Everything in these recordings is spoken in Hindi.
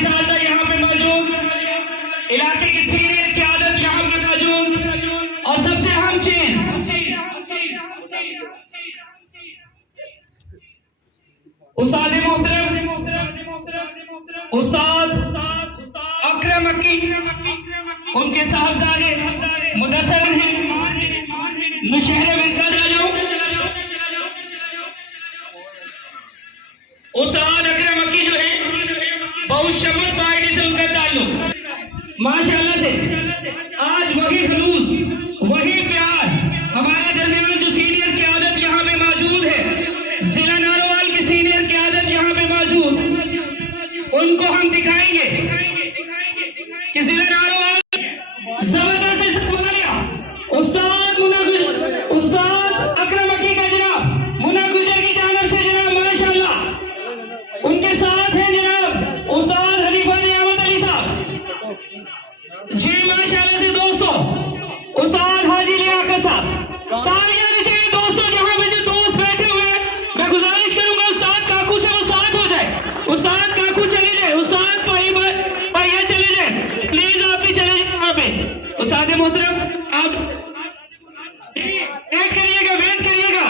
इसाज़ा यहाँ पे मौजूद, इलाके की सीनियर क़यादत यहाँ पे मौजूद, और सबसे अहम चीज उस्ताद मोहतरम उस्ताद अकरम मक्की, उनके साहबजादे मुदस्सर हैं, मुशहरे मरकज राजू, उस्ताद अकरम मक्की जो है बहुत शमस पार्टी से उनका ताल्लुक, माशाअल्लाह से आज वही खलूस वही प्यार हमारे दरमियान जो सीनियर क़यादत यहाँ पे मौजूद है, जिला नारोवाल की सीनियर क़यादत यहाँ पे मौजूद, उनको हम दिखाएंगे कि जिला नारोवाल जबरदस्त इस्तेमाल लिया। उस्ताद अकरम मक्की का जनाब मुन्ना गुजर की जानिब से जनाब माशाअल्लाह उनके साथ हैं जनाब उस्ताद हनीफा नियामत अली साहब जी, माशाअल्लाह से दोस्तों उस्ताद हाजी लियाकत साहब, तालियां दीजिए दोस्तों। जहां पे जो दोस्त बैठे हुए हैं मैं गुजारिश करूंगा उस्ताद काकू से वो साथ हो जाए, उस्ताद काकू चले जाए, उस्ताद पाइया चले जाए, प्लीज आप भी चले जाए वहां पे। उस्ताद मोहतरम आप वेट करिएगा,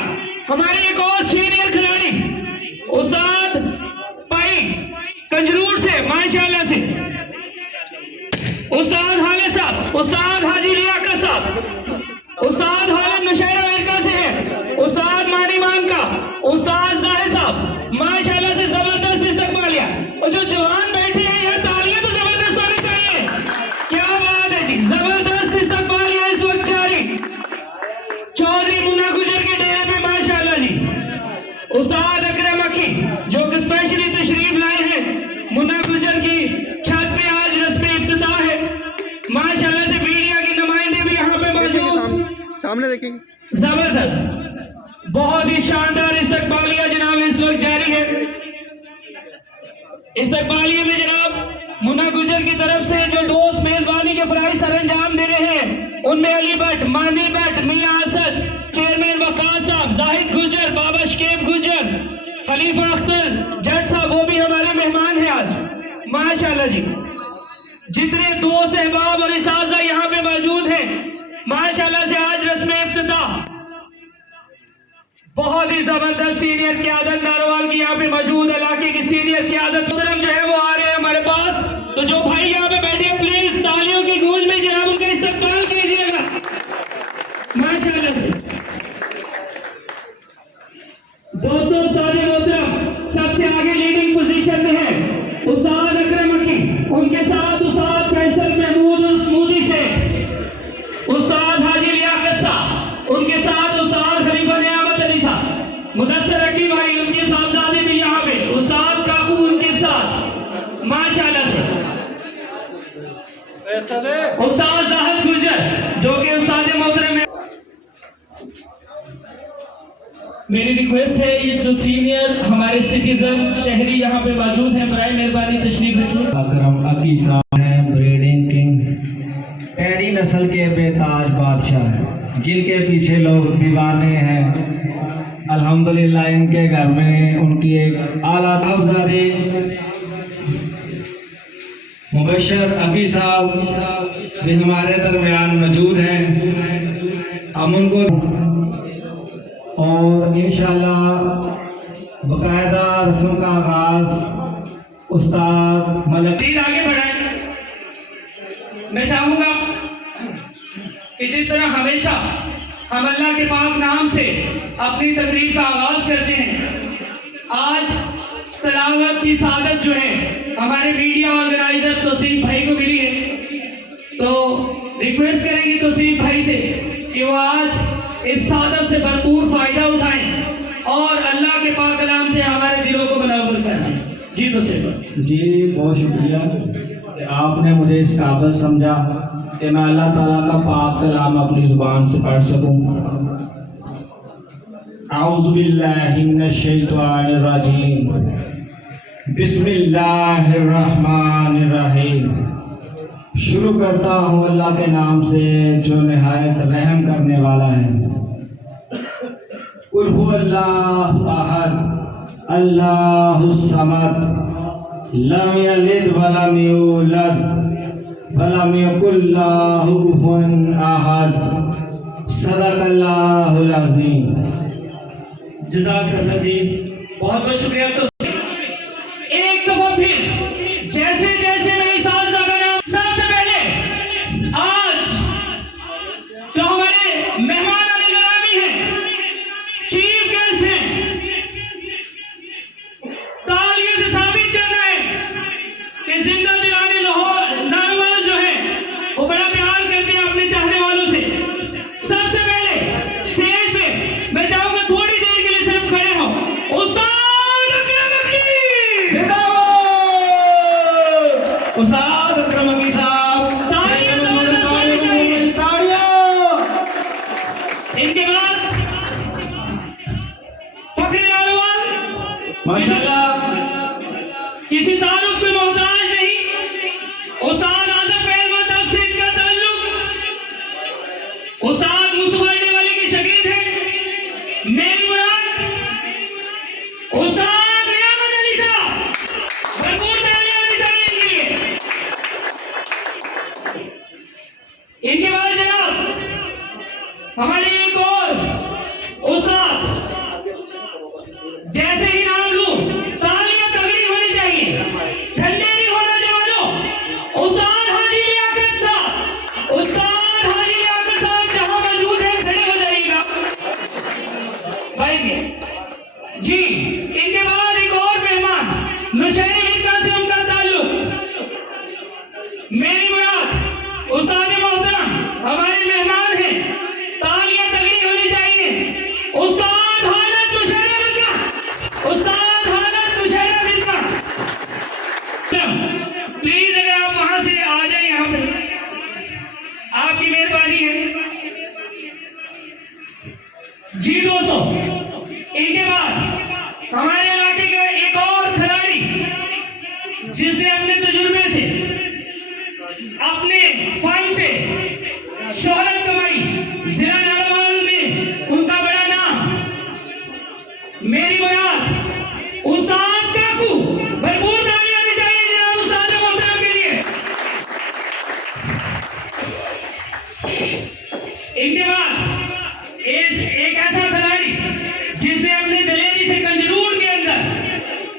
हमारे एक और सीनियर खिलाड़ी उस्ताद पाई कंजरूर से माशाअल्लाह से उस्ताद हाले साहब, उस्ताद हाजी लियाकत साहब, उस्ताद हाले मुशहरा अमेरिका से है, उस्ताद मानी मान का उस्ताद जाहिर साहब माशाअल्लाह से जबरदस्त इस्तकबालिया, और जो जवान बैठे हैं यहाँ तालियां तो जबरदस्त होनी चाहिए, क्या बात है जी, जबरदस्त इस्तकबालिया इस वक्त जारी चौधरी मुन्ना गुजर के डेरे पे माशाअल्लाह जी। उस्ताद अकरम मक्की जो कि स्पेशली तशरीफ लाए हैं मुन्ना गुजर की छत पे, आज रस्म इफ्तिताह है माशाअल्लाह से, मीडिया के नुमाइंदे भी यहाँ पे मौजूद, सामने देखेंगे, जबरदस्त बहुत ही शानदार इस्तकबालिया जनाब इस वक्त जारी है। इस्तकबालिया में जनाब मुन्ना गुजर की तरफ से जो दोस्त मेजबानी के फराइज सरअंजाम दे रहे हैं उनमें अली भट्ट, मानी भट्ट, मियां असद, चेयरमैन वकास साहब, जाहिद गुजर, बाबा शकीब गुजर, खलीफा अख्तर जट साहब वो भी हमारे मेहमान हैं आज माशाअल्लाह जी। जितने दोस्त अहबाब और इसाज़ा यहाँ पे मौजूद हैं माशाअल्लाह से, आज रस्म इफ्तिताह बहुत ही जबरदस्त सीनियर क़यादत नारोवाल की यहाँ पे मौजूद, इलाके की सीनियर क़यादत जो है वो आ रहे हैं हमारे पास, तो जो भाई यहाँ पे बैठे प्लीज तालियों की गूंज में जनाब उनका इस्तकबाल कीजिएगा माशाअल्लाह से। दोस्तों सारे मोहतरम सबसे आगे लीडिंग पोजीशन में है उस्ताद अकरम मक्की, उनके साथ उस्ताद फैसल महमूदी से उस्ताद हाजी लियाकत साहब, उनके साथ उस्ताद खलीफा नियामत अली साहब, मुदस्सर रकी भाई उनके साहबजादे भी यहाँ पे, उस्ताद काकू उनके साथ माशाअल्लाह से, उस्ताद जाहिद गुजर जो कि उस्ताद मोहतरम है। मेरी रिक्वेस्ट है ये जो सीनियर हमारे सिटीजन शहरी यहाँ पे मौजूद हैं बराए मेहरबानी तशरीफ रखिए। अकरम मक्की साहब हैं ब्रीडिंग किंग, टेडी नस्ल के बेताज बादशाह जिनके पीछे लोग दीवाने हैं। अल्हम्दुलिल्लाह इनके घर में उनकी एक आला साहबजादे मुबशर अकी साहब भी हमारे दरमियान मौजूद हैं, हम उनको और इंशाअल्लाह बाकायदा रस्म का आगाज उस्ताद मलक आगे बढ़ाएं। मैं चाहूंगा कि जिस तरह हमेशा हम अल्लाह के पाक नाम से अपनी तकरीर का आगाज करते हैं, आज तलावत की सादत जो है हमारे मीडिया ऑर्गेनाइजर तौसीफ भाई को मिली है, तो रिक्वेस्ट करेंगे तौसीफ भाई से कि वो आज इस सादत से भरपूर फायदा उठाएं और अल्लाह के पाक कलाम से हमारे दिलों को मुनव्वर करें। जी तौसीफ जी बहुत शुक्रिया कि आपने मुझे इस काबिल समझा कि मैं अल्लाह ताला का पाक कलाम अपनी ज़ुबान से पढ़ सकूं। आऊज़ु बिल्लाहि मिनश शैतानिर रजीम, बिस्मिल्लाहिर रहमानिर रहीम। शुरू करता हूँ अल्लाह के नाम से जो निहायत रहम करने वाला है। कुल हु अल्लाहु अहद अल्लाहुस समद लम यलिद वलम यूलद वलम यकुल लहु कुफुवन अहद। सदकल्लाहुल अज़ीम। जज़ाकल्लाह जी, बहुत बहुत शुक्रिया। तो एक दफा फिर जैसे जैसे मेरी साज़ा का नाम, सबसे पहले आज जो हमारे मेहमान अली गिरामी हैं, चीफ गेस्ट हैं, तालियों से साबित करना है कि जिंदा दिलाने लाहौर नारवाल जो है वो बड़ा प्यार करते हैं अपने चाहने वालों से। सबसे पहले स्टेज पे मैं चाहूंगा थोड़ी देर के लिए सिर्फ खड़े हो उस्ताद अकरम अकी। उस्ताद अकरम अकी साहब, तालियां जबरदस्त होनी चाहिए। तालियां। इनके बाद फखरी नारवाल माशाल्लाह। किसी तारुफ के मोहताज नहीं। उस्ताद आजम पहलवान तब से इनका ताल्लुक उस्ताद मुस्तफा वाली के शकीद है। मेरी मुराद उस्ताद नियामत अली साहब, भरपूर तालियां होनी चाहिए इनके लिए। इनके बाद जनाब हमारे एक और उस्ताद, जैसे ही नाम लूं तालियां तगड़ी होनी चाहिए, ठंडे नहीं होना जवानों। उस्ताद हाजी लियाकत साहब, उस्ताद हाजी लियाकत साहब जहां मौजूद है खड़े हो जाइएगा भाई जी। इनके बाद एक और मेहमान नौशहरी फिरका से उनका ताल्लुक। मेरी मुराद उस्ताद मोहतरम हमारे मेहमान हैं, तालियां तगड़ी होनी चाहिए। उस्ताद हालत नौशहरी फिरका, उस्ताद हालत नौशहरी फिरका, प्लीज अगर आप वहां से आ जाए यहाँ पे, आपकी मेहरबानी है जी दोस्तों। इनके बाद हमारे इलाके का एक और खिलाड़ी जिसने अपने तजुर्बे से, अपने फन से शोहरत कमाई, जिला नारवाल में उनका बड़ा नाम। मेरी मुराद उस्ताद काकू, भरपूर तालियां होनी चाहिए जनाब उस्ताद मोहतरम के लिए। इनके बाद एक ऐसा खिलाड़ी जिसने अपने दलेरी से कंजरूर के अंदर,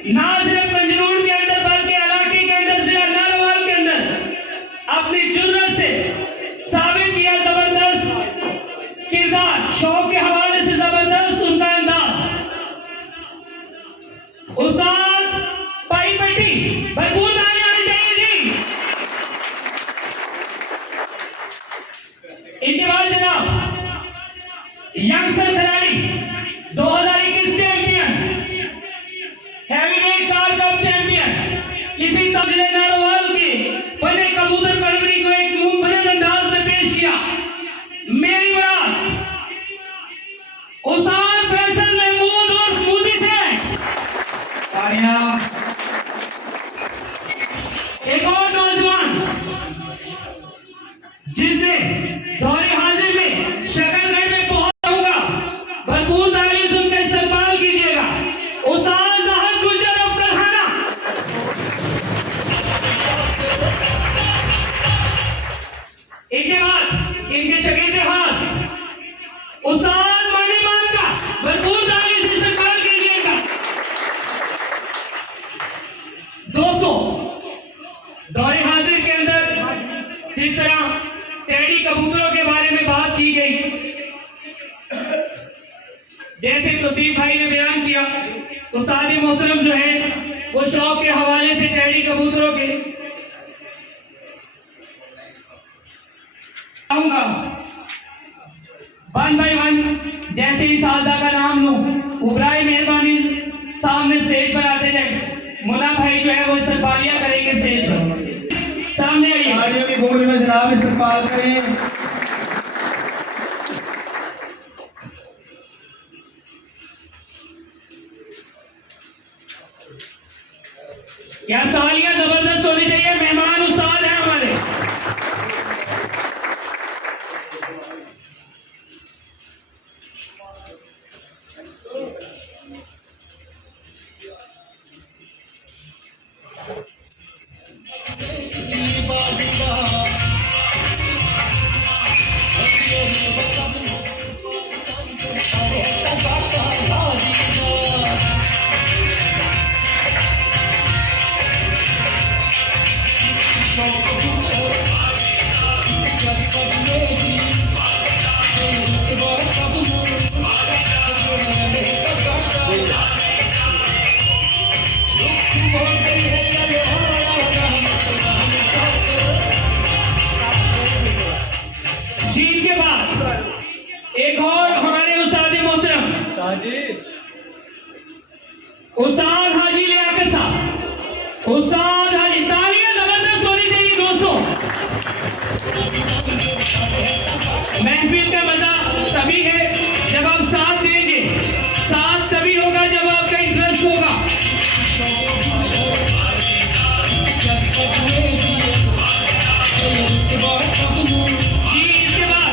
ना सिर्फ कंजरूर के अंदर बल्कि इलाके के अंदर, जिला नारवाल के अंदर अपनी जुर्रत से साबित किया जबरदस्त किरदार, शौक के हवाले से जबरदस्त उनका अंदाज। उस्ताद पाई पट्टी, भरपूर तालियां होनी चाहिए जी। इनके बाद जनाब यंगस्टर खिलाड़ी, 2021 champion, heavyweight car cup champion, किसी जिले नारवाल के फने कबूतर परवरी को एक मुंफरद अंदाज में पेश किया। मेरी मुराद उस्ताद फैसल महमूद और मोदी से। तालियां। एक और नौजवान जिसने दौरे हाजिर में शकरगढ़ में पहुंचा, भरपूर ताली से उनका इस्तेमाल कीजिएगा। उस्ताद ज़ाहिद गुजर ऑफ करहाना। इनके बाद इनके शकीद खास उस्ताद मानी मान का, भरपूर ताली से इस्तेमाल कीजिएगा। दोस्तों दौरे हाजिर के अंदर जिस तरह टेडी कबूतरों के बारे में बात की गई, जैसे तौसीफ भाई ने बयान किया, उस्ताद मोहतरम जो है वो शौक के हवाले से टेडी कबूतरों के आऊंगा 1 बाय 1 जैसे ही साजा का नाम लूं, उबराई मेहरबानी सामने स्टेज पर आते जाए। मुन्ना भाई जो है वो इस्तकबालिया करेंगे स्टेज पर, सामने आइए। तालियों की गूंज में जनाब इस्तकबाल करें। यार तालियां जबरदस्त होनी चाहिए, मेहमान उस्ताद हैं हमारे। जीत के बाद एक और हमारे उस्ताद मोहतरम उस्ताद हाजी लियाकत साहब, उस्ताद हाजी, तालियां जबरदस्त होनी चाहिए दोस्तों। महफिल का मजा तभी है जब आप साथ देंगे, साथ तभी होगा जब आपका इंटरेस्ट होगा। जी इसके बाद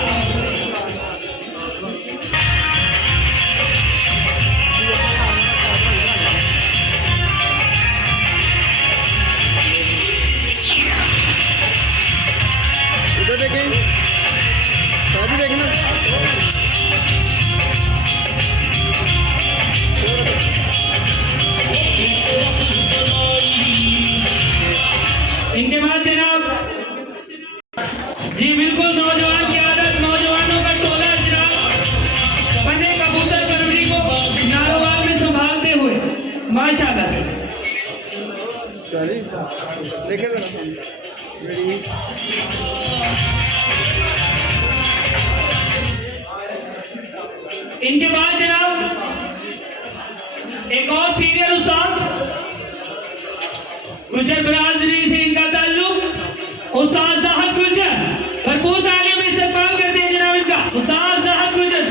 उधर देखें, शादी देखना। इनके बाद जनाब, जी बिल्कुल नौजवान की आदत, नौजवानों का टोला जनाब बने कबूतर परवरी को नारोवाल में संभालते हुए माशाल्लाह से। शादी देखे जरा। इनके बाद जनाब एक और सीनियर उस्ताद, गुजर बरादरी से इनका ताल्लुक, उस्ताद साहब गुजर, भरपूर तालियों में इस्तकबाल करते हैं जनाब इनका, उस्ताद साहब गुजर।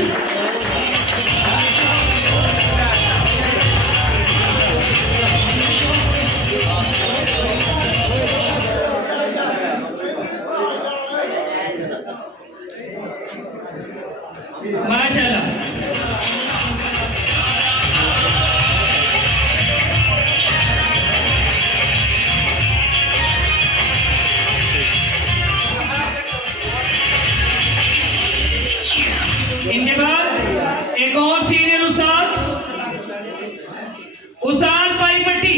माशाल्लाह। इनके बाद एक और सीनियर उस्ताद, उस्ताद पाईपट्टी,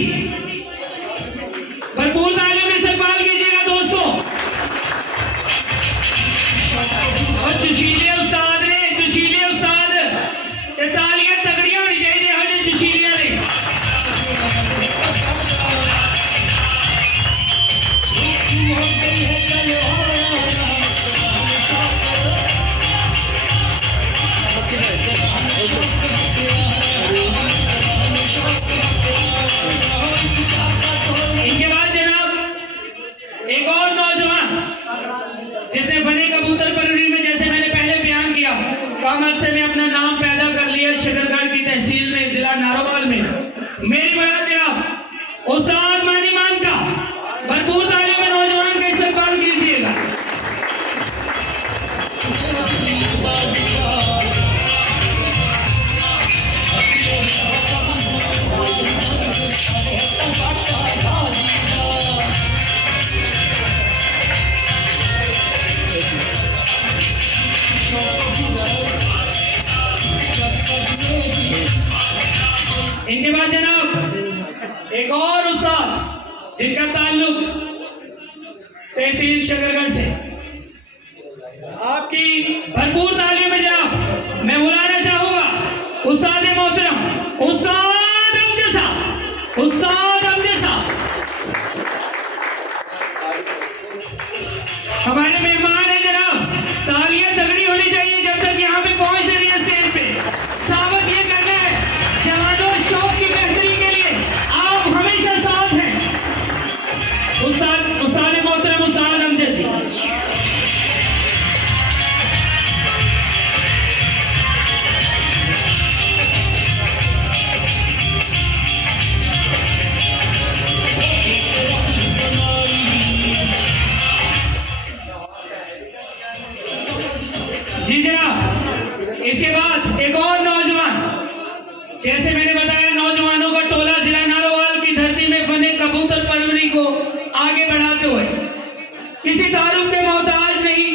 भरपूर तालियों में इस्तकबाल कीजिएगा दोस्तों। और जोशीले उस्ताद ने, जोशीले उस्ताद ये तालियां तगड़ियां होनी चाहिए हर जोशीलियां ने। इनके बाद जनाब एक और नौजवान जिसने बने कबूतर परवरी में, जैसे मैंने पहले बयान किया, कम अरसे में अपना नाम पैदा कर लिया शकरगढ़ की तहसील में, जिला नारोवाल में। मेरी बात जनाब उस्ताद मानी मान का, भरपूर तालियों में नौजवान का इस्तेमाल कीजिएगा। इनके बाद जनाब एक और उस्ताद जिनका ताल्लुक तहसील शकरगढ़ से, आपकी भरपूर तालियों में जनाब मैं बुलाना चाहूंगा उस्ताद मोहतरम उस्ताद अमजद साहब, उस्ताद अमजद साहब हमारे मेहमान है जनाब। तालियां तगड़ी होनी चाहिए जब तक यहाँ पे पहुंचते नहीं है स्टेज पे। साबित ये करना है जवानों शौक की बेहतरी के लिए आप हमेशा साथ हैं। उस्ताद मोहतरम उस्ताद अमजद जी। जी जनाब, इसके बाद एक और नौजवान, जैसे मैंने बताया नौजवानों का टोला जिला नारोवाल की धरती में बने कबूतर परवरी को आगे बढ़ा किसी तारुफ के मोहताज नहीं।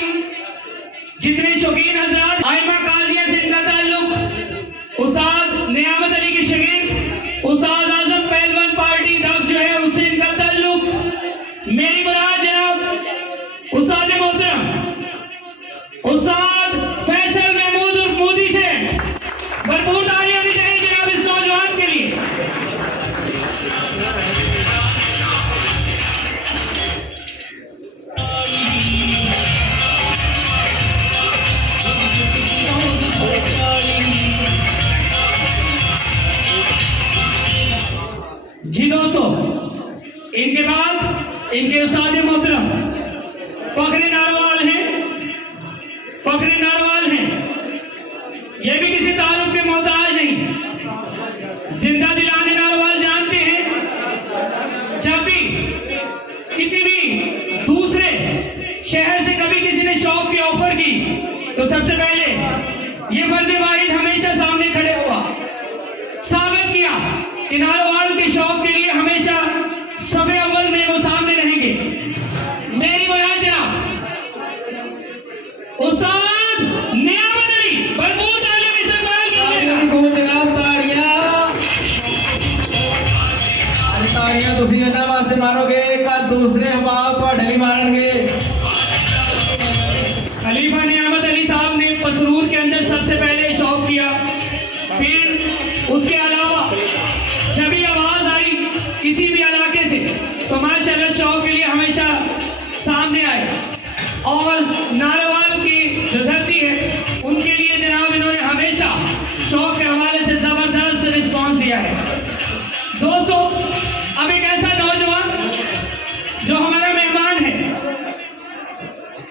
जितने शौकीन हजरात आइमा काजिया से इनका ताल्लुक, उस्ताद नियामत अली के शगीर उस्ताद आजम पहलवान पार्टी दब जो है उससे इनका ताल्लुक। मेरी मुराद जनाब उस्ताद मोहतरम उस्ताद फैसल महमूद उर्फ मोदी से भरपूर तालियां दी जाएगी जनाब इस नौजवान के लिए। जी दोस्तों, इनके बाद इनके उस्ताद मोहतरम फखरे नारवाल हैं। फखरे नारवाल हैं, ये भी किसी तारुफ के मोहताज नहीं। जिंदा दिलाने नारवाल जानते हैं। जब भी किसी भी दूसरे शहर से कभी किसी ने शौक की ऑफर की तो सबसे पहले ये फर्द वाहिद हमेशा सामने खड़े हुआ, साबित किया कि नारवाल के शौक के लिए हमेशा सफे अव्वल में वो सामने रहेंगे। मेरी मुराद जनाब उस्ताद नियामत अली, भरपूर तालियों में इस्तकबाल कीजिएगा। जनाब ताड़ियां तुसी इन्हां वास्ते मारोगे, कल दूसरे हबाब तुहाडे लई मारनगे। खलीफा नियामत अली साहब ने पसरूर के अंदर सबसे पहले शौक किया, फिर उसके अलावा जब भी आवाज आई किसी भी इलाके से तो माशाल्लाह शौक के लिए हमेशा सामने आए। और नारवाल की जो धरती है उनके लिए जनाब इन्होंने हमेशा शौक के हवाले से जबरदस्त रिस्पांस दिया है। दोस्तों, अब एक ऐसा नौजवान जो हमारा मेहमान है,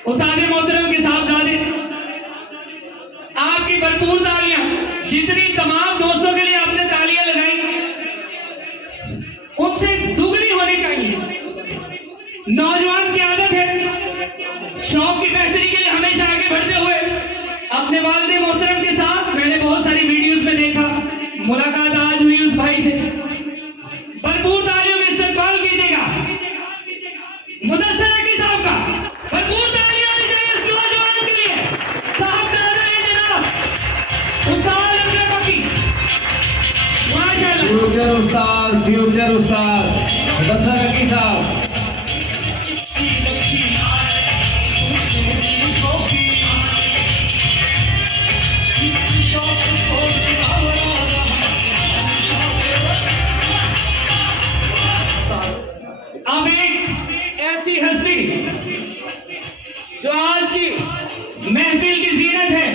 उस्ताद मोहतरम के साहबजादे, आपकी भरपूर तालियां, जितनी तमाम दोस्तों के लिए आपने तालियां लगाई उनसे दुगनी होनी चाहिए। नौजवान की आदत है शौक की बेहतरी के लिए हमेशा आगे बढ़ते हुए अपने वालिद मोहतरम के साथ, मैंने बहुत सारी वीडियोस में देखा, मुलाकात आज हुई उस भाई से। भरपूर तालियों में इस्तकबाल कीजिएगा मुदस्सिर हकी साहब का। भरपूर तालियां दी जाए इस नौजवान के लिए। साहबजादा है जनाब उस्ताद अकरम हकी, माशाल्लाह। फ्यूचर उस्ताद मुदस्सिर हकी साहब। अब एक ऐसी हस्ती जो आज की महफिल की जीनत है,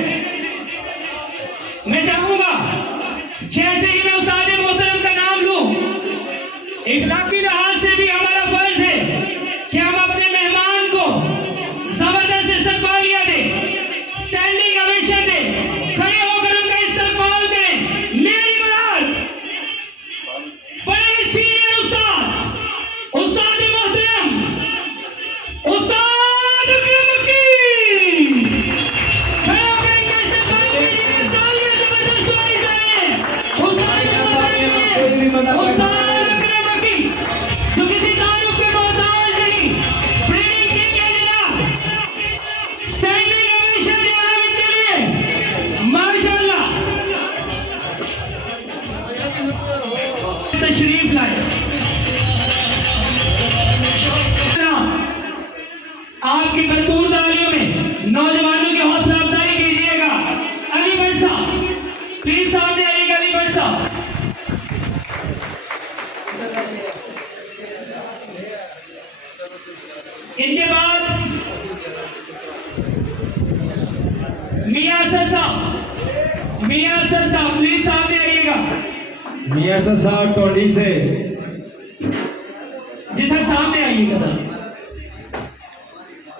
मैं चाहूंगा जैसे ही मैं उस्ताद मोहतरम का नाम लूं, इखलाकी लिहाज से भी हमारा फर्ज है कि हम अपने मेहमान को जबरदस्त इस्तकबालिया दें, स्टैंडिंग ओवेशन दें, खड़े होकर उनका इस्तकबाल करें। मेरी मुराद बड़े सीनियर उस्ताद मोहतरम उस्ताद अकरम हकी, खड़े होकर इनका इस्तकबाल कीजिए। तालियां जबरदस्त होनी चाहिए। उस्ताद अकरम हकी जो किसी तारुफ के मोहताज नहीं, ब्रीडिंग किंग है जनाब। स्टैंडिंग ओवेशन जनाब इनके लिए, माशाल्लाह। तशरीफ लाए आपकी भरपूर तालियों में नौजवानों की हौसला अफजाई कीजिएगा। अली भट्ट साहब, प्लीज सामने आइएगा। अली भट्ट साहब, इनके बाद मियां असद साहब, मियां असद साहब प्लीज सामने आइएगा। मियां असद साहब टोडी से। जी सर सामने आइएगा सर।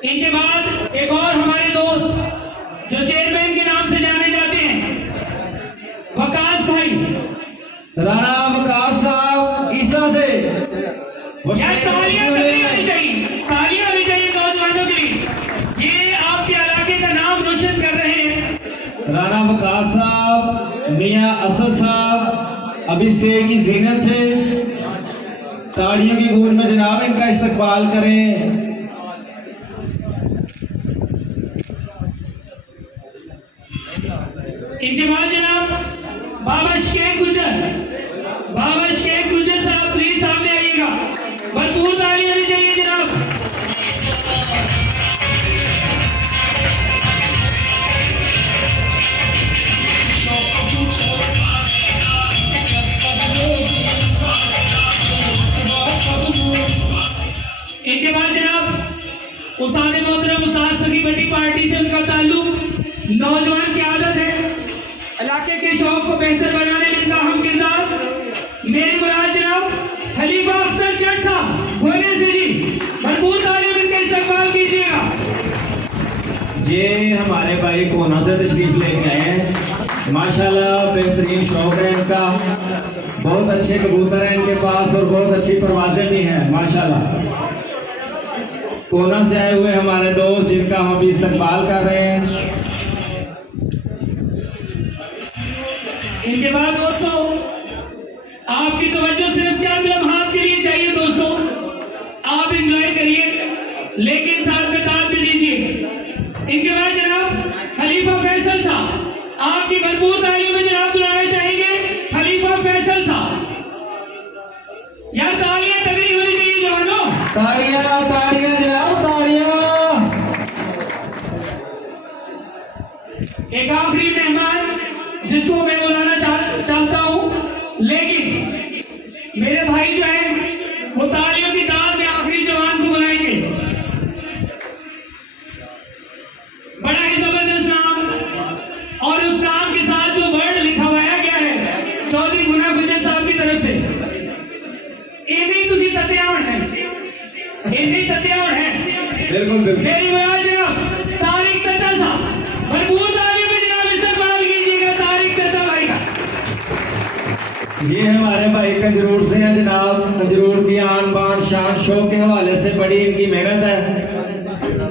इनके बाद एक और हमारे दोस्त जो चेयरमैन के नाम से जाने जाते हैं, वकास भाई, राणा वकास साहब ईसा से। यार तालियां होनी चाहिए, तालियां होनी चाहिए नौजवानों के लिए। ये आपके इलाके का नाम रोशन कर रहे हैं। राणा वकास साहब, मियां असद साहब अभी स्टेज की जीनत थे। ताड़ियों की गूंज में जनाब इनका इस्तकबाल करें। इनके बाद जनाब बाबा शेख गुजर साहब प्लीज सामने आइएगा, भरपूर ताली होनी चाहिए जनाब। इनके बाद जनाब उस्ताद मोहतरम उस्ताद सखी भट्टी पार्टी से उनका ताल्लुक, नौजवान की आदत है इलाके के शौक को बेहतर बनाने में इनका हम किरदार। मेरी मुराद जनाब खलीफा अख्तर जट साहब गोने से जी, भरपूर तालियों में इनका इस्तकबाल कीजिएगा। ये हमारे भाई कोना से तशरीफ लेके आए हैं, माशाल्लाह बेहतरीन शौक है इनका, बहुत अच्छे कबूतर हैं इनके पास और बहुत अच्छी परवाजें भी हैं माशाल्लाह। कोना से आए हुए हमारे दोस्त जिनका हम अभी इस्तकबाल कर रहे हैं। इनके बाद दोस्तों आपकी तवज्जो सिर्फ चंद लम्हात के लिए चाहिए दोस्तों, आप एंजॉय करिए लेकिन साथ में ताल भी दीजिए। इनके बाद जनाब खलीफा फैसल साहब, आपकी भरपूर तालियों में जनाब बुलाना चाहेंगे खलीफा फैसल साहब। यार तालियां तगड़ी होनी चाहिए जवानों, ताड़ियां ताड़ियां जनाब ताड़ियां। एक आखिरी मेहमान जिसको मैं बुलाना चाहता हूं, लेकिन मेरे भाई जो है वो तालियों की दाद में आखिरी जवान को बुलाएंगे। बड़ा ही जबरदस्त नाम और उस नाम के साथ जो वर्ड लिखवाया गया है चौधरी गुना गुजर साहब की तरफ से, इन्हीं तुसी तत्यावण है, इन्हीं तत्यावण है। बिल्कुल बिल्कुल। मेरी मुराद जनाब तारिक तत्ता साहब, भरपूर तालियों में जनाब इस्तकबाल कीजिएगा तारिक तत्ता भाई का। ये हमारे भाई कंजरूर से हैं जनाब, कंजरूर की आन बान शान शौक के हवाले से बड़ी इनकी मेहनत है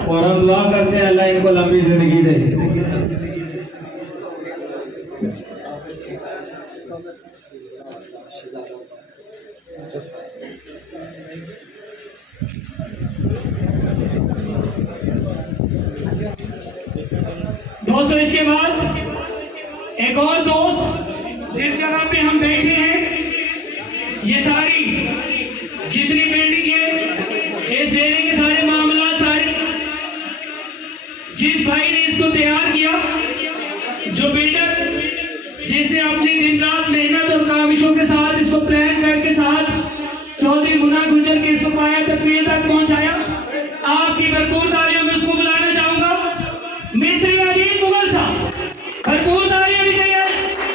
और हम दुआ करते हैं अल्लाह इनको लंबी जिंदगी दे। दोस्तों इसके बाद एक और दोस्त जिस जगह पे हम बैठे हैं, ये सारी जितनी बिल्डिंग है इस डेरे के सारे मामला सारे जिस भाई ने इसको तैयार किया, जो बिल्डर जिसने अपनी दिन रात मेहनत और काविशों के साथ इसको प्लान करके साथ चौधरी गुना गुजर के इसको पाया तकमील तक पहुंचाया, आपकी भरपूर तालियों में उसको बुलाना चाहूंगा मिस्त्री अदील मुगल साहब, भरपूर तालियां भी चाहिए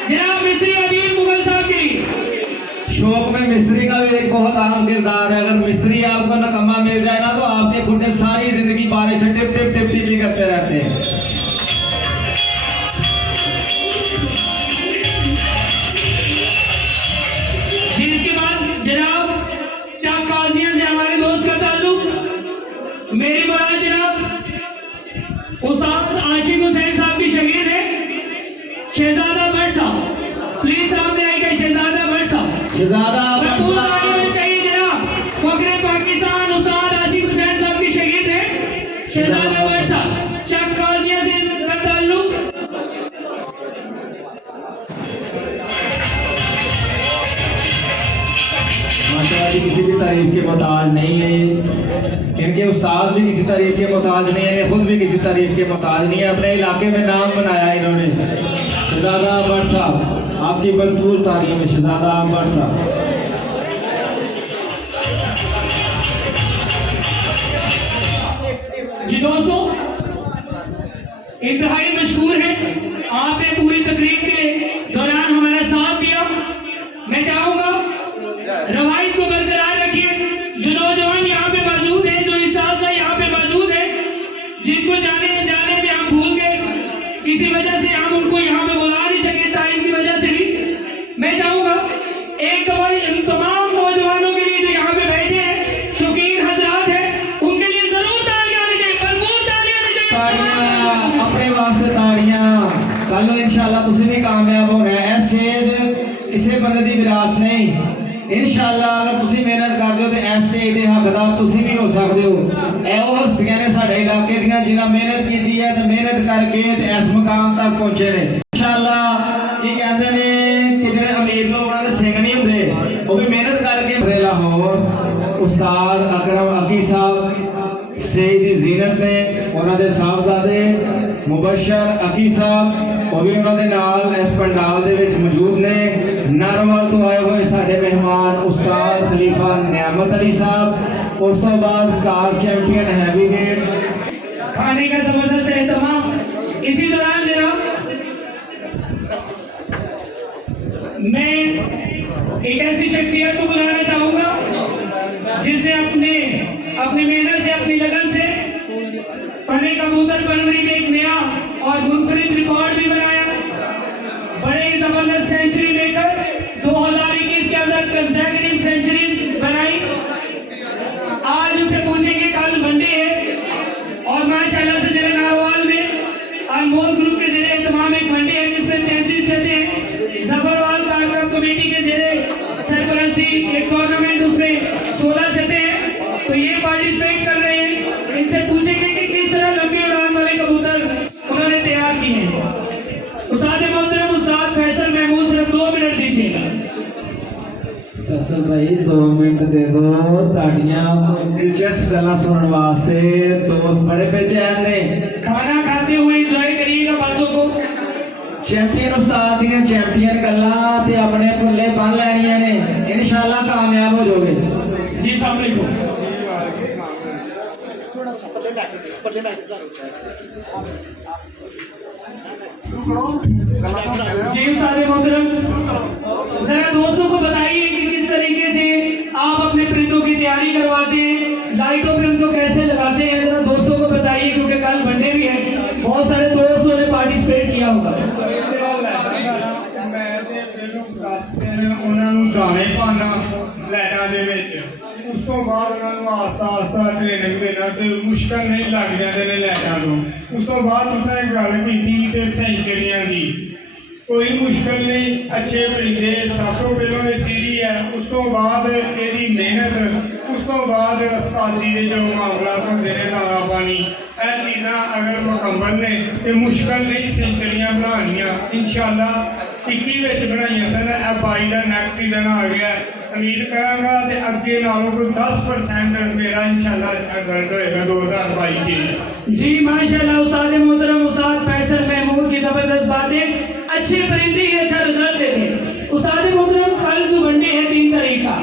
जनाब मिस्त्री अदील मुगल साहब के लिए। शौक में मिस्त्री का भी एक बहुत अहम किरदार है, अगर मिस्त्री आपको नकम्मा मिल जाए ना तो आपके खुटे सारी जिंदगी बारिश से टिप टिप टिप टिप ही करते रहते हैं। जी इसके बाद जनाब चाक काजिया से हमारे दोस्त का ताल्लुक, मेरी मुराद जनाब उस्ताद आशिक हुसैन साहब की शगीर है शहजादा भट्ट साहब, प्लीज सामने आएगा शहजादा भट्ट साहब। शहजादा भरपूर तालियां होनी चाहिए जनाब, फखरे पाकिस्तान उस्ताद आशिक हुसैन साहब की शगीर है शहजादा भट्ट साहब, चाक काजिया से का ताल्लुक। माशाअल्लाह किसी भी तारीफ के मोहताज नहीं है, इनके उस्ताद भी किसी तारीफ के मोहताज नहीं है, खुद भी किसी तारीफ के मोहताज नहीं है, अपने इलाके में नाम बनाया इन्होंने। शहजादा भट्ट साहब आपकी भरपूर तारीफ है शहजादा भट्ट साहब। जी दोस्तों इंतहाई मशहूर है, आपने पूरी तकरीब के दौरान हमारा साथ दिया। मैं चाहूंगा रवायत को बरकरार रखिए, जो नौजवान यहाँ पे मौजूद हैं, जो इस साल से यहाँ पे मौजूद हैं, जिनको जाने पे हम भूल गए, किसी वजह से हम उनको यहाँ पे बुला नहीं सके, टाइम की वजह से भी, मैं चाहूंगा एक दफा इन तमाम नौजवानों के लिए जो यहाँ पे बैठे हैं, शौकीन हजरात हैं, उनके लिए जरूर तालियां होनी चाहिए, भरपूर तालियां होनी चाहिए। ताड़ियां अपने वास्ते ताड़ियां, कल इंशाल्लाह तुसी भी कामयाब होना है। इस स्टेज इसे बंदे दी विरासत नहीं, इंशाल्लाह अगर तुसी मेहनत करदे हो तो इस स्टेज दे हकदार तुसी भी हो सकदे हो। ए ओ हस्तियां ने साडे इलाके दियां जिन्हां मेहनत कीती है ते मेहनत करके ते इस मुकाम तक पहुंचे ने। इंशाअल्लाह की कहते ने कि ਜਿਹੜੇ ਅਮੀਰ ਲੋਕ ਉਹਨਾਂ ਦੇ ਸਿੰਘ ਨਹੀਂ ਹੁੰਦੇ ਉਹ ਵੀ ਮਿਹਨਤ ਕਰਕੇ ਫਿਰ ਲਾਹੌਰ ਉਸਤਾਦ ਅਕਰਮ ਅਕੀ ਸਾਹਿਬ ਸਟੇਜ ਦੀ ਜ਼ੀਨਤ ਨੇ ਉਹਨਾਂ ਦੇ ਸਾਹਿਬਜ਼ਾਦੇ ਮੁਬਸ਼ਰ ਅਕੀ ਸਾਹਿਬ ਉਹ ਵੀ ਉਹਨਾਂ ਦੇ ਨਾਲ ਇਸ ਪੰਡਾਲ ਦੇ ਵਿੱਚ ਮੌਜੂਦ ਨੇ ਨਾਰੋਵਾਲ ਤੋਂ ਆਏ ਹੋਏ ਸਾਡੇ ਮਹਿਮਾਨ ਉਸਤਾਦ ਖਲੀਫਾ ਨਿਆਮਤ ਅਲੀ ਸਾਹਿਬ ਉਸ ਤੋਂ ਬਾਅਦ ਕਾਰ ਚੈਂਪੀਅਨ हैवीवेट खाने का जबरदस्त एहतमाम। इसी दौरान जनाब मैं एक ऐसी शख्सियत को बुलाना चाहूंगा जिसने अपनी मेहनत से अपनी लगन से पन्ने कबूतर परवरी में एक नया और मुनफरिद रिकॉर्ड भी बनाया। बड़े ही जबरदस्त सेंचुरी मेकर 2021 के अंदर कंसेक्यूटिव सेंचुरीज बनाई। आज उसे पूछेंगे कल वनडे है और माशाल्लाह से जिले नारवाल में अनमोल ग्रुप के जिले तमाम एक वनडे है जिसमें 33 छतें हैं। जफरवाल कार्यक्रम कमेटी के जिले सरपरस्ती एक टूर्नामेंट उसमें 16 छतें हैं। तो ये पार्टिसिपेट कर रहे हैं। इनसे पूछेंगे कि किस तरह लंबी उड़ान वाले कबूतर उन्होंने तैयार किए हैं। उस्ताद मोहतरम उस्ताद फैसल महमूद सिर्फ 2 मिनट दीजिएगा। फैसल भाई 2 मिनट दे दो ताड़ियां दिलचस्प गल्लां सुनने वास्ते दोस्त बड़े बेचैन ने खाना खाते हुए एंजॉय करिएगा बातों को। चैंपियन उस्ताद दी चैंपियन गल्लां ते अपने पल्ले बन लैणियां ने इंशाअल्लाह कामयाब हो जाओगे जी। अस्सलाम वालेकुम। जी उस्ताद मोहतरम जरा दोस्तों को बताइए कि किस तरीके से आप अपने परिंदों की तैयारी करवाते हैं, लाइटों पे उनको कैसे लगाते हैं, जरा दोस्तों को बताइए क्योंकि कल वनडे भी है। बहुत सारे दोस्तों ने पार्टिसिपेट किया होगा। ਉਹਨਾਂ ਨੂੰ ਦਾਣੇ ਪਾਣਾ ਲੈਟਾਂ ਦੇ ਵਿੱਚ ਉਸ ਤੋਂ ਬਾਅਦ ਉਹਨਾਂ ਨੂੰ ਆਸਤਾ ਆਸਤਾ ਟ੍ਰੇਨਿੰਗ ਦੇਣਾ ਤੇ ਮੁਸ਼ਕਲ ਨਹੀਂ ਲੱਗ ਜਾਂਦੇ ਨੇ ਲੈਟਾਂ ਤੋਂ। ਉਸ ਤੋਂ ਬਾਅਦ ਤੁਸੀਂ ਇਹ ਗੱਲ ਕੀਤੀ ਤੇ ਸੈਂਚਰੀਆਂ ਦੀ ਕੋਈ ਮੁਸ਼ਕਲ ਨਹੀਂ। ਅੱਛੇ ਪਰਿੰਦੇ ਸਭ ਤੋਂ ਪਹਿਲਾਂ ਇਹ ਸੀੜੀ ਹੈ, ਉਸ ਤੋਂ ਬਾਅਦ ਇਹਦੀ ਮਿਹਨਤ, ਉਸ ਤੋਂ ਬਾਅਦ ਉਸਤਾਦੀ ਦੇ ਜੋ ਮਾਮਲਾਤ ਹੁੰਦੇ ਨੇ ਦਾਣਾ ਪਾਣੀ, ਇਹ ਚੀਜ਼ਾਂ ਅਗਰ ਮੁਕੰਮਲ ਨੇ ਤੇ ਮੁਸ਼ਕਲ ਨਹੀਂ ਸੈਂਚਰੀਆਂ ਬਣਾਉਣੀਆਂ। ਇੰਸ਼ਾਅੱਲਾ 21 ਵਿੱਚ ਬਣਾਈਆਂ ਸਨ, ਇਹ 22 ਦਾ ਨੈਕਸਟ ਸੀਜ਼ਨ ਆ ਗਿਆ। ਉਮੀਦ ਕਰਾਂਗਾ ਤੇ ਅੱਗੇ ਨਾਲੋਂ ਕੋਈ 10% ਮੇਰਾ इंशाल्लाह अच्छा रिजल्ट होएगा 2022 के। जी माशाल्लाह उस्ताद मोहतरम उस्ताद फैसल महमूद की जबरदस्त बातें। अच्छे परिंदे ही अच्छा रिजल्ट देते हैं। उस्ताद मोहतरम कल जो वनडे है 3 तारीख का,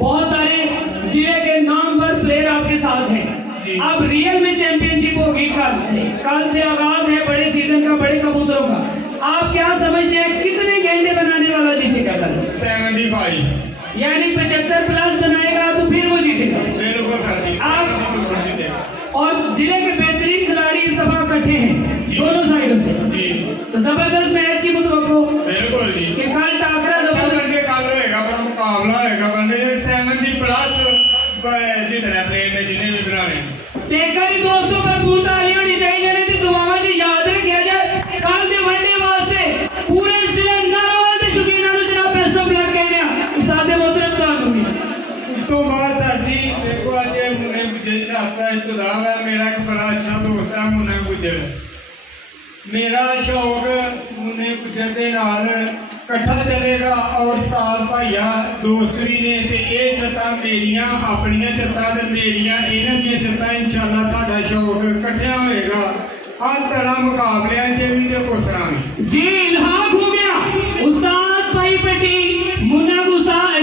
बहुत सारे जिले के नामवर प्लेयर आपके साथ हैं। अब रियल में चैंपियनशिप होगी कल से आगाज है बड़े सीजन का, बड़े कबूतरों का। आप क्या समझते हैं कितने गेंडे बनाने वाला जीतेगा कल? 75 यानी 75 प्लस बनाएगा तो फिर वो जीतेगा। आप और जिले के बेहतरीन खिलाड़ी इस दफा इकट्ठे हैं दोनों साइडों से, तो जबरदस्त मैच की मुतवक्को बिल्कुल जी कि कल टाकरा जबरदस्त कल होएगा, बड़ा मुकाबला होएगा। बंदे 70 प्लस जितने प्लेयर ने जिन्हें भी बनाने देखकर ही दोस्तों पर पूर्ता आली होनी चाहिए नहीं तो दुआवा जी याद रखिया जाए कल के वनडे वास्ते पूरे जिले नारावाल के शौकीनां नूं जनाब बेस्ट ऑफ लक कहने उस्ताद मोहतरम ਤੁਹਾਨੂੰ भी। ਉਸ ਤੋਂ ਬਾਅਦ ਸਾਡੀ ਦੇਖੋ ਅੱਜ ਮੁੰਨੇ ਗੁੱਜਰ ਛਾਤਾ ਇਤਦਾਮ ਹੈ। ਮੇਰਾ ਇੱਕ ਬੜਾ ਅੱਛਾ ਦੋਸਤ ਹੈ ਮੁੰਨਾ ਗੁੱਜਰ। ਮੇਰਾ ਸ਼ੌਕ ਮੁੰਨੇ ਗੁੱਜਰ ਦੇ ਨਾਲ ਇਕੱਠਾ ਚੱਲੇਗਾ ਔਰ ਉਸਤਾਦ ਭਾਈਆ ਦੋਸਤਰੀ ਨੇ ਤੇ ਇਹ ਛੱਤਾਂ ਮੇਰੀਆਂ ਆਪਣੀਆਂ ਛੱਤਾਂ ਤੇ ਮੇਰੀਆਂ ਇਹਨਾਂ ਦੀਆਂ ਛੱਤਾਂ ਇੰਸ਼ਾਅੱਲਾ ਤੁਹਾਡਾ ਸ਼ੌਕ ਇਕੱਠਿਆ ਹੋਏਗਾ। हर तरह मुकाबले भी तो कोसना जी इल्हाक हो गया। उस्ताद भाई पेटी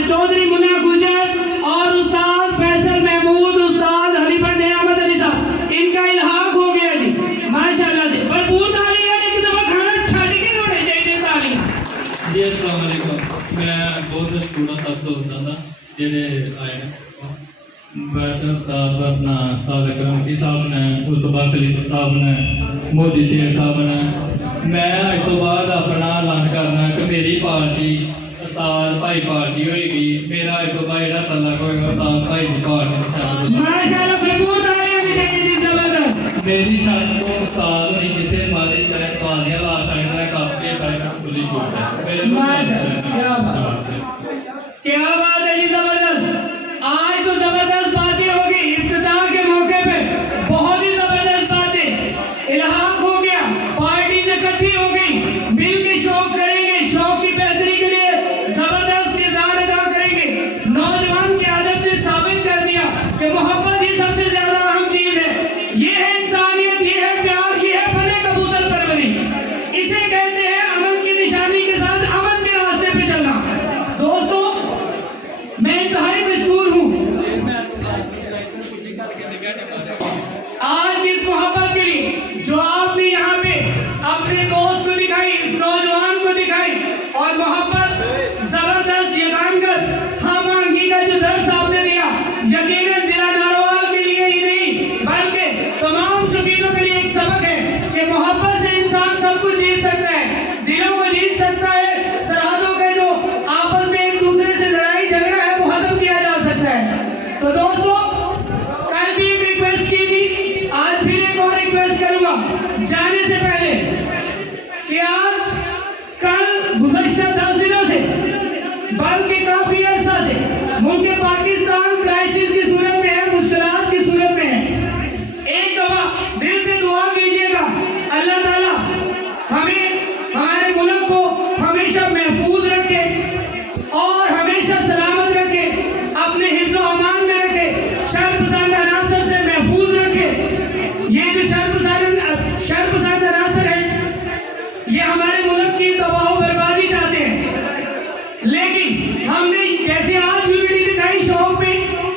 चौधरी मुन्ना गुजर और उस्ताद फैसल महमूद उस्ताद खलीफा नियामत अली साहब, इनका इल्हाक हो गया जी माशाल्लाह से। भरपूर तालियां एक दफा खाना छड़ के होने चाहिए तालियां जी। अस्सलाम वालेकुम। मैं बहुत स्टूडेंट सब दोस्तां दा जेडे आए ने बैठक साहब अपना साद अकरम साहब ने उस तो बाद खलीफा साहब ने मोदी शेख साहब ने मैं अज तो बाद अपना ऐलान करना कि मेरी पार्टी उस्ताद भाई पार्टी होएगी। मेरा अज तो बाद जो तलक होएगा उस्ताद भाई की पार्टी माशाल्लाह भरपूर तालियां भी चाहिए जी जबरदस्त। मेरी छत को उस्ताद होनी जिसे हमारे चाहे पालियां ला सकते हैं काफी सारी खुली छूट है। माशाल्लाह क्या बात है जी जबरदस्त। आज तो जबरदस्त बातें होगी इब्तिदा के मौके पे, बहुत ही जबरदस्त बातें। इल्हाक हो गया, पार्टी से इकट्ठी हो गई, मिल के आज की इस मोहब्बत के लिए जो आपने यहाँ पे अपने दोस्त को दिखाई, इस नौजवान को दिखाई और मोहब्बत जबरदस्त ये जानकर हम आंगी का जो दर्श आपने दिया, यकीनन जिला नारोवाल के लिए ही नहीं बल्कि तमाम शौकीनों के लिए एक सबक है कि मोहब्बत से इंसान सब कुछ जीत सकता है, दिलों को जीत सकता है, सरहदों के जो आपस में एक दूसरे से लड़ाई झगड़ा है वो खत्म किया जा सकता है। तो दोस्तों, कल भी एक रिक्वेस्ट की थी, आज फिर एक और रिक्वेस्ट करूंगा जाने से पहले कि आज कल गुज़श्ता 10 दिनों से बल्कि काफी अरसा से मुल्क पाकिस्तान क्राइसिस की सूरत में है, मुश्किलात की सूरत में है। एक दफा दिल से दुआ कीजिएगा अल्लाह ताला हमें, हमारे मुल्क को हमेशा महफूज रखे और हमेशा सलामत रखे, अपने हिफ्ज़ व अमान में रखे, शर्पसंद अनासर से महफूज रखे। ये जो शर्पसंद अनासर है ये हमारे मुल्क की तबाह व बर्बादी चाहते हैं, लेकिन हमने जैसे आज यूनिटी दिखाई शौक में,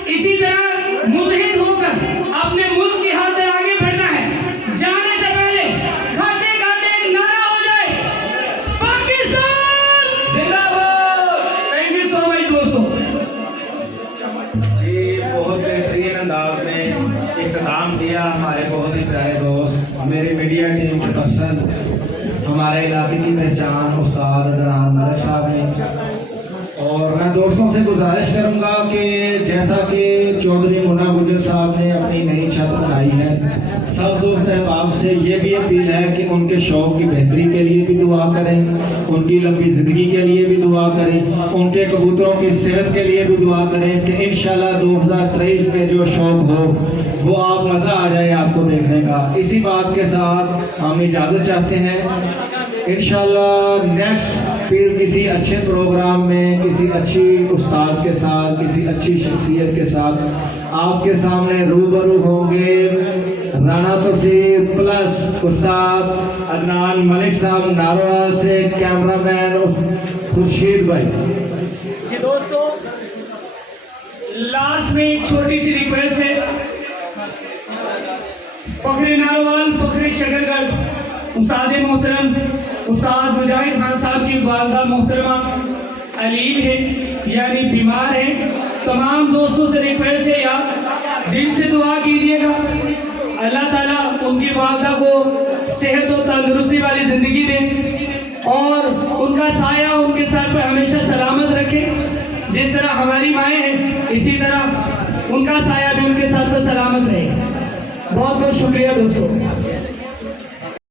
इसी तरह मुतहिद होकर अपने मुल्क की खातिर आगे बढ़ना है। जाने से पहले खाते खाते एक नारा हो जाए, पाकिस्तान जिंदाबाद। थैंक यू सो मच दोस्तों। जी, बहुत बेहतरीन अंदाज में इख्तिताम किया हमारे बहुत ही प्यारे दोस्त, मेरे मीडिया टीम के पर्सन, हमारे इलाके की पहचान उस्ताद अदनान मलिक साहब ने। और मैं दोस्तों से गुजारिश करूंगा कि जैसा कि चौधरी मुन्ना गुजर साहब ने अपनी नई छत बनाई है, सब दोस्त अहबाब से ये भी अपील है कि उनके शौक़ की बेहतरी के लिए भी दुआ करें, उनकी लंबी ज़िंदगी के लिए भी दुआ करें, उनके कबूतरों की सेहत के लिए भी दुआ करें कि इंशाल्लाह 2023 में जो शौक़ हो वो आप मज़ा आ जाए आपको देखने का। इसी बात के साथ हम इजाज़त चाहते हैं। इंशाल्लाह नेक्स्ट फिर किसी अच्छे प्रोग्राम में, किसी अच्छी उस्ताद के साथ, किसी अच्छी शख्सियत के साथ आपके सामने रूबरू होंगे। राना तौसीफ प्लस उस्ताद अदनान मलिक साहब नारोवाल से, कैमरामैन खुर्शीद भाई। जी दोस्तों, लास्ट में एक छोटी सी रिक्वेस्ट है, फखरे नारोवाल, फखरे शकरगढ़, उस्ताद मोहतरम उस्ताद मुजाहिद खान साहब की वालदा मोहतरमा अलील है यानी बीमार है। तमाम दोस्तों से रिक्वेस्ट है यार दिल से दुआ कीजिएगा, अल्लाह ताला उनकी वालदा को सेहत और तंदुरुस्ती वाली ज़िंदगी दे और उनका साया उनके सर पर हमेशा सलामत रखे। जिस तरह हमारी माएँ हैं इसी तरह उनका साया भी उनके सर पर सलामत रहे। बहुत बहुत शुक्रिया दोस्तों।